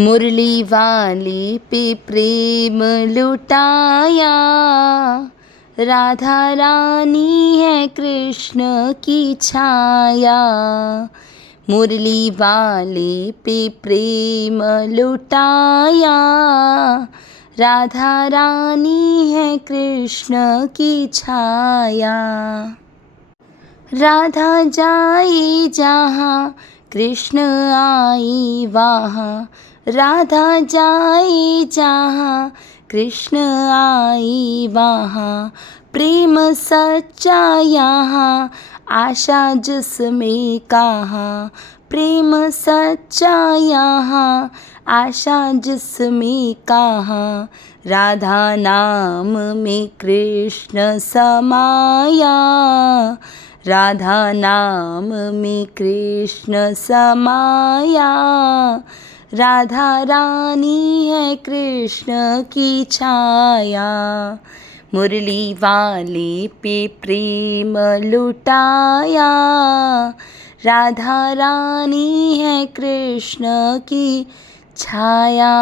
मुरली वाली पे प्रेम लुटाया, राधा रानी है कृष्ण की छाया। मुरली वाले पे प्रेम लुटाया, राधा रानी है कृष्ण की छाया। राधा जाई जहाँ कृष्ण आई वहाँ, राधा जाई जहाँ कृष्ण आई वहाँ। प्रेम सच्चा यहाँ आशा जिसमें कहाँ, प्रेम सच्चा यहाँ आशा जिसमें कहाँ। राधा नाम में कृष्ण समाया, राधा नाम में कृष्ण समाया। राधा रानी है कृष्ण की छाया। मुरली वाले पे प्रेम लुटाया, राधा रानी है कृष्ण की छाया।